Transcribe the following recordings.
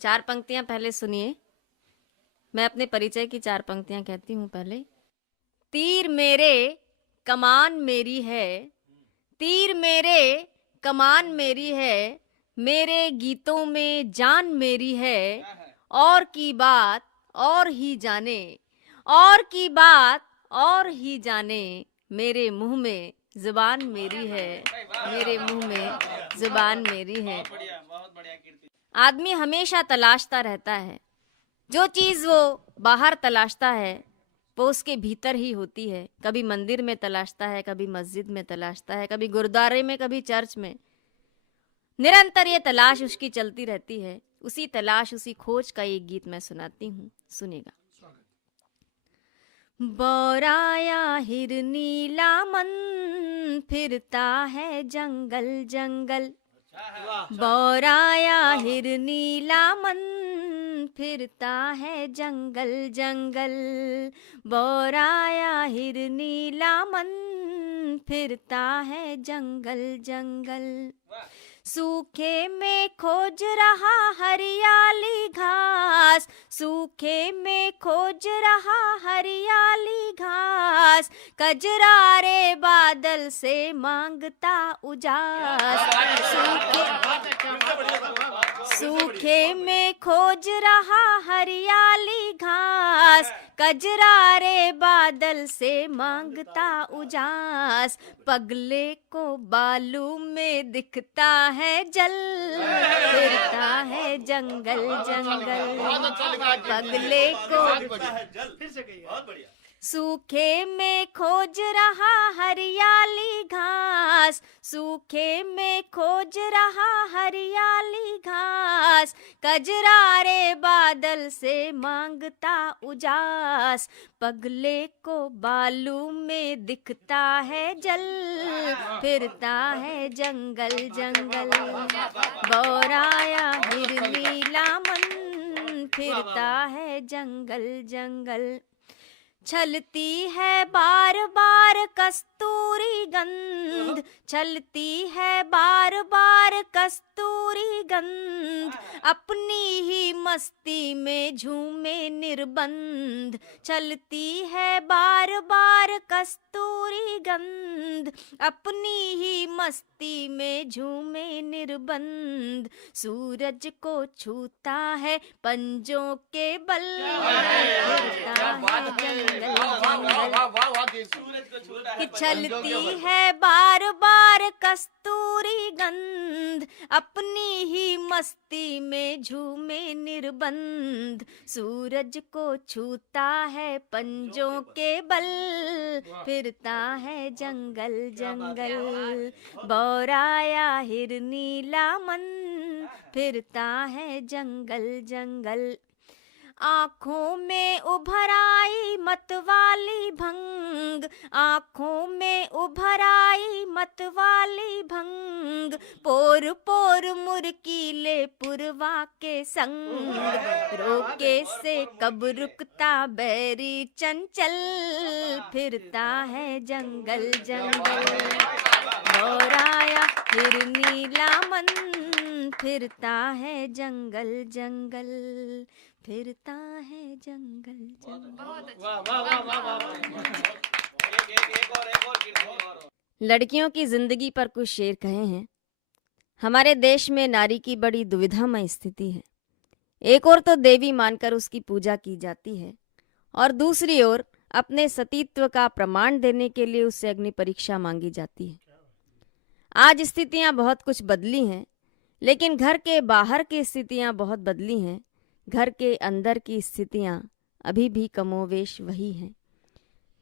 4 पंक्तियां पहले सुनिए। मैं अपने परिचय की 4 पंक्तियां कहती हूं पहले। तीर मेरे कमान मेरी है, तीर मेरे कमान मेरी है, मेरे गीतों में जान मेरी है। और की बात और ही जाने, और की बात और ही जाने, मेरे मुंह में जुबान मेरी है, मेरे मुंह में जुबान मेरी है। आदमी हमेशा तलाशता रहता है। जो चीज वो बाहर तलाशता है वो उसके भीतर ही होती है। कभी मंदिर में तलाशता है, कभी मस्जिद में तलाशता है, कभी गुरुद्वारे में, कभी चर्च में। निरंतर ये तलाश उसकी चलती रहती है। उसी तलाश, उसी खोज का एक गीत मैं सुनाती हूँ, सुनेगा। बौराया हिरनीला मन फिरता है जंगल जंगल, बौराया हिरनीला मन फिरता है जंगल जंगल, बौराया हिरनीला मन फिरता है जंगल जंगल। सूखे में खोज रहा हरियाली घास, सूखे में खोज रहा हरियाली घास, कजरारे बादल से मांगता उजास। सूखे में खोज रहा हरियाली घास, कजरारे बादल से मांगता उजास। पगले को बालू में दिखता है जल, फिरता है जंगल जंगल, पगले को। सूखे में खोज रहा हरियाली घास, सूखे में खोज रहा हरियाली घास, कजरारे बादल से मांगता उजास। पगले को बालू में दिखता है जल, फिरता है जंगल जंगल, बौराया हिरनीला मन फिरता है जंगल जंगल। छलती है बार बार कस्तूरी गंध, छलती है बार बार कस्तूरी गंध, अपनी ही मस्ती में झूमे निर्बंध। चलती है बार बार कस्तूरी गंध, अपनी ही मस्ती में झूमे निर्बंध। सूरज को छूता है पंजों के बल, कि चलती है बार बार कस्तूरी गंध, अपनी ही मस्ती में झूमे निर्बंध। सूरज को छूता है पंजों के बल, फिरता है जंगल जंगल, बौराया हिरनीला मन फिरता है जंगल जंगल। आँखों में उभर आई मतवाली भंग, आँखों में उभर आई मतवाली भंग, पोर पोर मुर्कीले पुरवा के संग। रोके से कब रुकता बैरी चंचल, फिरता है जंगल जंगल, बौराया हिरनीला मन फिरता है जंगल जंगल, फिरता है जंगल जंगल। लड़कियों की जिंदगी पर कुछ शेर कहे हैं। हमारे देश में नारी की बड़ी दुविधामय स्थिति है। एक ओर तो देवी मानकर उसकी पूजा की जाती है और दूसरी ओर अपने सतीत्व का प्रमाण देने के लिए उससे अग्नि परीक्षा मांगी जाती है। आज स्थितियां बहुत कुछ बदली हैं, लेकिन घर के बाहर की स्थितियां बहुत बदली हैं। घर के अंदर की स्थितियां अभी भी कमोवेश वही हैं।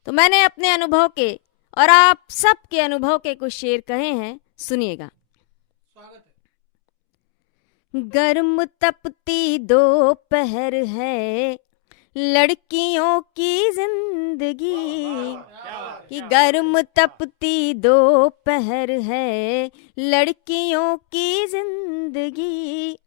तो मैंने अपने अनुभव के और आप सब के अनुभव के कुछ शेर कहे हैं, सुनिएगा। गर्म तपती दोपहर है लड़कियों की जिंदगी, कि गर्म तपती दोपहर है लड़कियों की जिंदगी।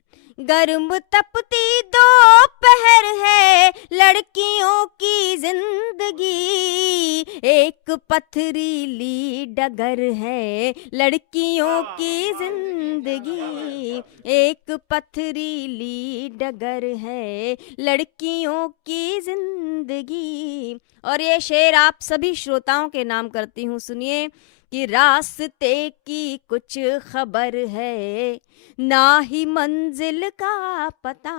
गर्म तपती दोपहर है लड़कियों की जिंदगी, एक पथरीली डगर है लड़कियों की जिंदगी, एक पथरीली डगर है लड़कियों की जिंदगी। और ये शेर आप सभी श्रोताओं के नाम करती हूँ, सुनिए कि रास्ते की कुछ खबर है ना ही मंजिल का पता,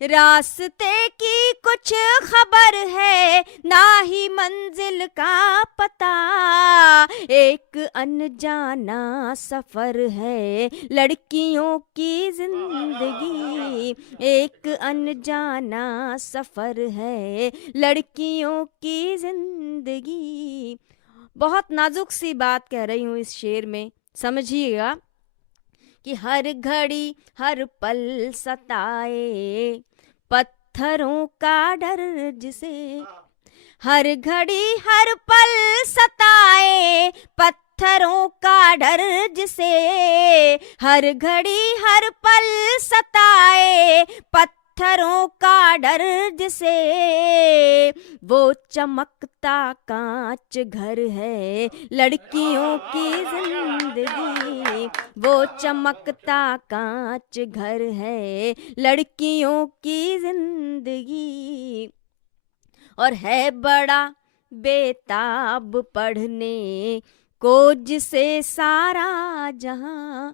रास्ते की कुछ खबर है ना ही मंजिल का पता, एक अनजाना सफर है लड़कियों की जिंदगी, एक अनजाना सफर है लड़कियों की जिंदगी। बहुत नाजुक सी बात कह रही हूँ इस शेर में, समझिएगा कि हर घड़ी हर पल सताए पत्थरों का डर जिसे, हर घड़ी हर पल सताए पत्थरों का डर जिसे, हर घड़ी हर पल सताए पत्थरों का डर जिसे, वो चमकता कांच घर है लड़कियों की जिंदगी, वो चमकता कांच घर है लड़कियों की जिंदगी। और है बड़ा बेताब पढ़ने को जिसे सारा जहां,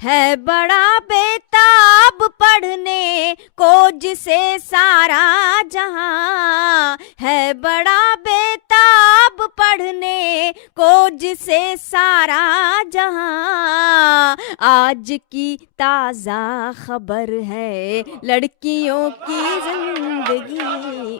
है बड़ा बेताब पढ़ने को जिसे सारा जहां, है बड़ा बेताब पढ़ने को जिसे सारा जहां, आज की ताजा खबर है लड़कियों की जिंदगी,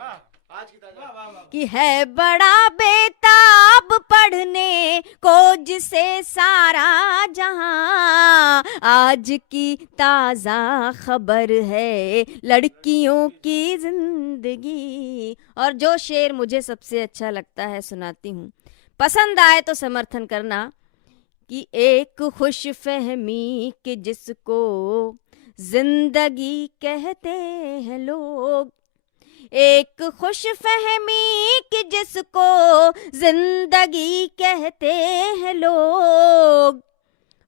कि है बड़ा बेताब पढ़ने को जिसे सारा जहां, आज की ताजा खबर है लड़कियों की जिंदगी। और जो शेर मुझे सबसे अच्छा लगता है सुनाती हूँ, पसंद आए तो समर्थन करना, कि एक खुश फहमी कि जिसको जिंदगी कहते हैं लोग, एक खुश फहमी कि जिसको जिंदगी कहते हैं लोग,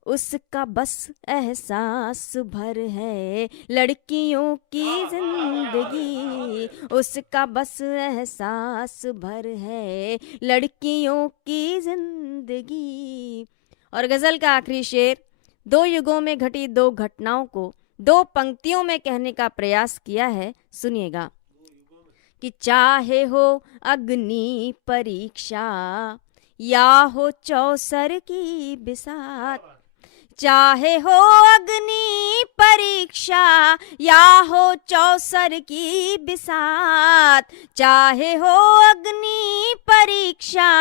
उसका बस एहसास भर है लड़कियों की जिंदगी, उसका बस एहसास भर है लड़कियों की जिंदगी। और गजल का आखिरी शेर, दो युगों में घटी दो घटनाओं को दो पंक्तियों में कहने का प्रयास किया है, सुनिएगा कि चाहे हो अग्नि परीक्षा या हो चौसर की बिसात, चाहे हो अग्नि परीक्षा या हो चौसर की बिसात, चाहे हो अग्नि परीक्षा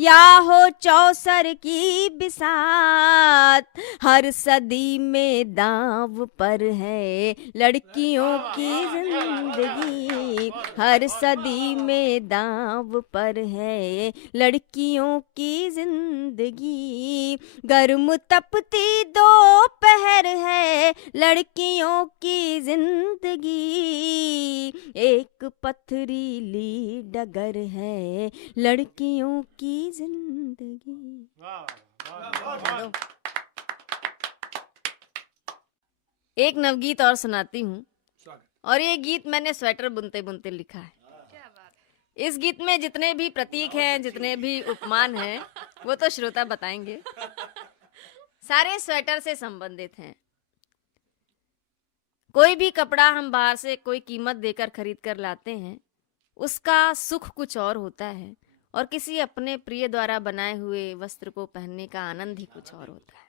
या हो चौसर की बिसात, हर सदी में दांव पर है लड़कियों की जिंदगी, हर सदी में दांव पर है लड़कियों की जिंदगी, गर्म तपती दोपहर है लड़कियों की जिंदगी, एक पथरीली डगर है लड़कियों की जिंदगी। एक नवगीत और सुनाती हूँ, और ये गीत मैंने स्वेटर बुनते बुनते लिखा है। इस गीत में जितने भी प्रतीक हैं, जितने भी उपमान हैं, वो तो श्रोता बताएंगे, सारे स्वेटर से संबंधित हैं। कोई भी कपड़ा हम बाहर से कोई कीमत देकर खरीद कर लाते हैं, उसका सुख कुछ और होता है, और किसी अपने प्रिय द्वारा बनाए हुए वस्त्र को पहनने का आनंद ही कुछ और होता है।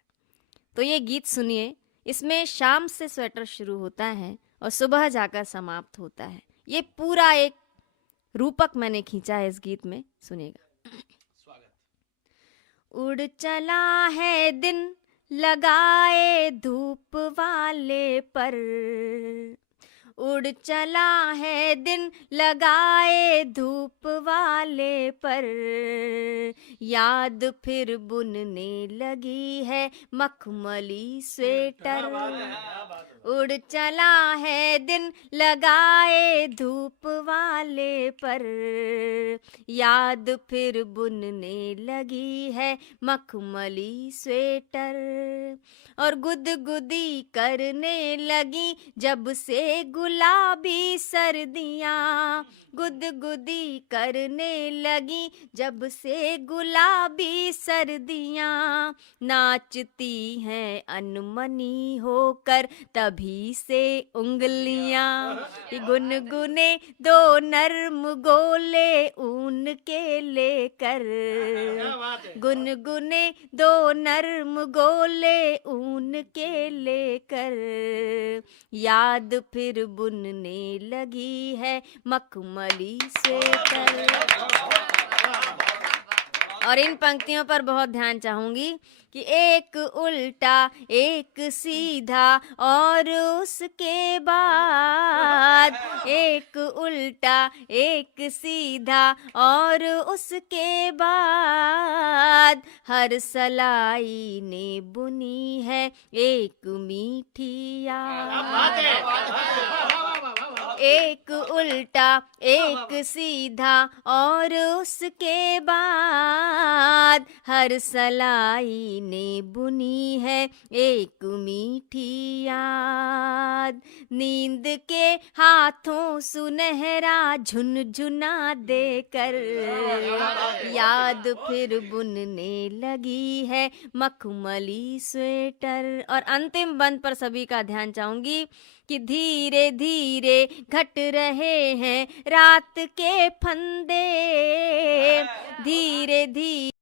तो ये गीत सुनिए, इसमें शाम से स्वेटर शुरू होता है और सुबह जाकर समाप्त होता है। ये पूरा एक रूपक मैंने खींचा है इस गीत में, सुनिएगा। उड़ चला है दिन लगाए धूप वाले पर, उड़ चला है दिन लगाए धूप वाले पर, याद फिर बुनने लगी है मखमली स्वेटर। उड़ चला है दिन लगाए धूप वाले पर, याद फिर बुनने लगी है मखमली स्वेटर। और गुदगुदी करने लगी जब से गुलाबी सर्दियाँ, गुदगुदी करने लगी जब से गुलाबी सर्दियाँ, नाचती हैं अनमनी होकर तभी से उंगलियाँ। गुनगुने दो नर्म गोले ऊन के लेकर, गुनगुने दो नर्म गोले ऊन के लेकर, याद फिर बुनने लगी है मखमली स्वेटर। और इन पंक्तियों पर बहुत ध्यान चाहूंगी कि एक उल्टा एक सीधा और उसके बाद, एक उल्टा एक सीधा और उसके बाद, हर सलाई ने बुनी है एक मीठी याद। एक उल्टा एक सीधा और उसके बाद, हर सलाई ने बुनी है एक मीठी याद। नींद के हाथों सुनहरा झुनझुना देकर, याद फिर बुनने लगी है मखमली स्वेटर। और अंतिम बंद पर सभी का ध्यान चाहूंगी कि धीरे धीरे घट रहे हैं रात के फंदे, धीरे धीरे